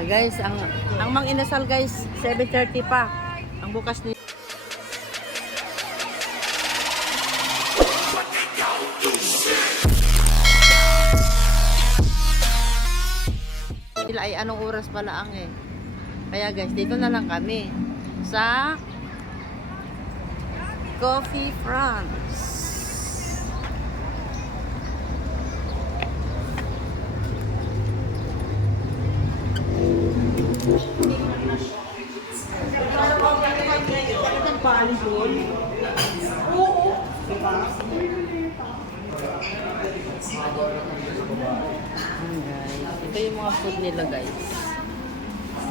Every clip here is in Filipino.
Guys, ang Mang Inasal guys, 7:30 pa. Ang bukas ni sila ay anong oras pala ang eh. Kaya guys, dito na lang kami sa Coffee France. Volleyball. Oo. Guys, ito yung mga food nila guys.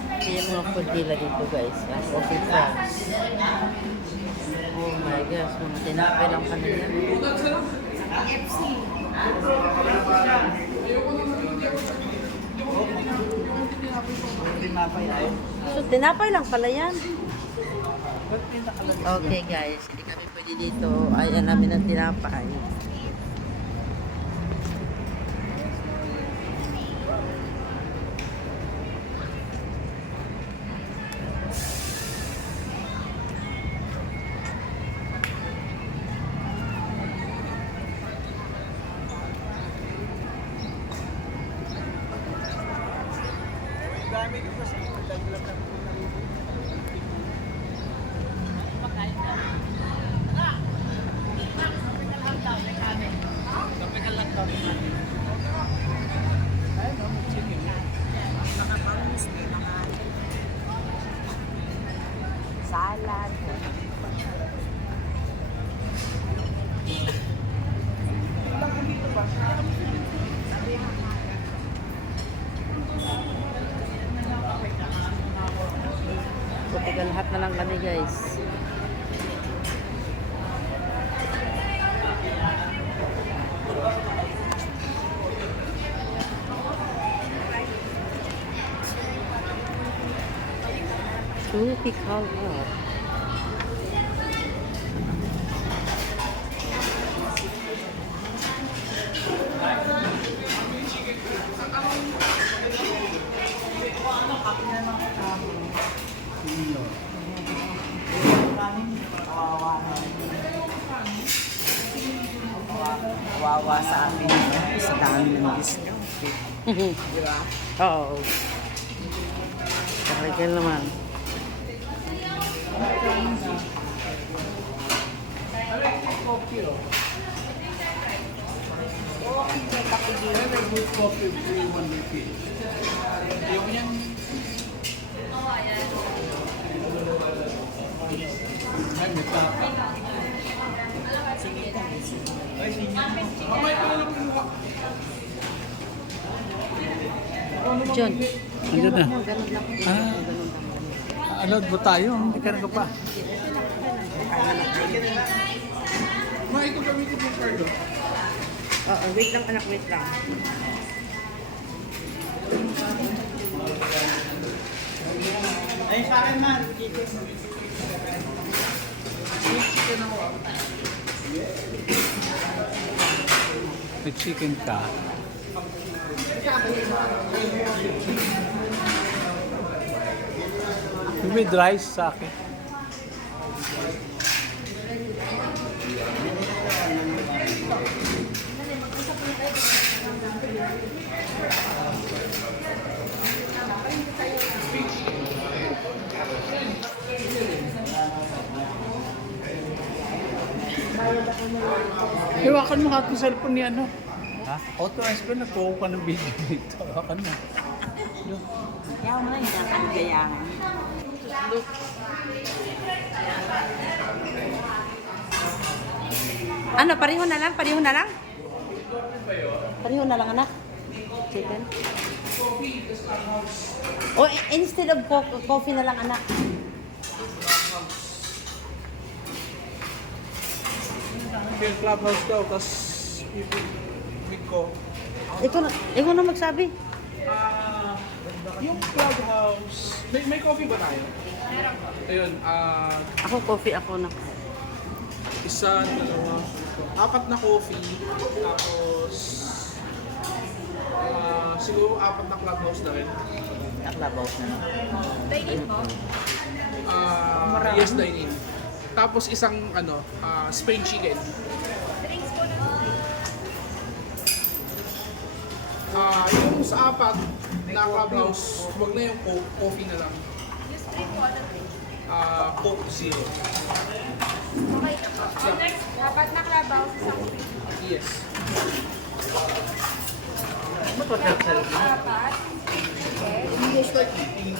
Ito yung mga food nila dito guys. Ang Coffee France. Oh my gosh, mga tinapay lang pa nila. So, tinapay lang pala yan. Okay guys, hindi kami pwede dito. Ayan namin ang tinapay. Dami ko kasi magdaglag lang po na rin. Salad. Kutiga lahat na lang kami guys. Tropical hot. Kawawa sa amin sa dami ng discount. Di ba? Oo. Karigal naman. Good coffee, free one refill. Yung yan. Ay, may tapa. Ay, sige. Mamay ko lang kumuha. John. Andun na. Allowed ba tayo? Hindi ka pa. Ma, ito gamitin mo card. Oo, wait lang anak, wait lang. Ay, sa akin man. May chicken ka. With rice sa akin. Iwakan mo nga itong cellphone ni ano. Ha? Authorized ko na po ka ng video dito. Iwakan mo. Yaw mo na yun ang kaligayahan. Ano, pareho na lang? Pareho na lang? Pareho na lang, anak? Chicken? O, instead of coffee na lang, anak? Yung clubhouse daw, tapos week ko. Ikaw na magsabi. Yung clubhouse, may coffee ba tayo? Ayun, Ako, coffee ako na. isa, dalawa, apat na coffee, tapos siguro apat na clubhouse na rin. Clubhouse na lang. Dine-in po. Yes, dine-in. Tapos isang spring chicken. Drinks po na. Yung sa apat na Clubhouse, huwag na yung Coke, coffee na lang. Yung spring po, ano drink? Coke Zero. Okay na po. So next, apat na clubhouse, isang spring. Yes. Ba't wag ka sa Apat. Okay. Most likely.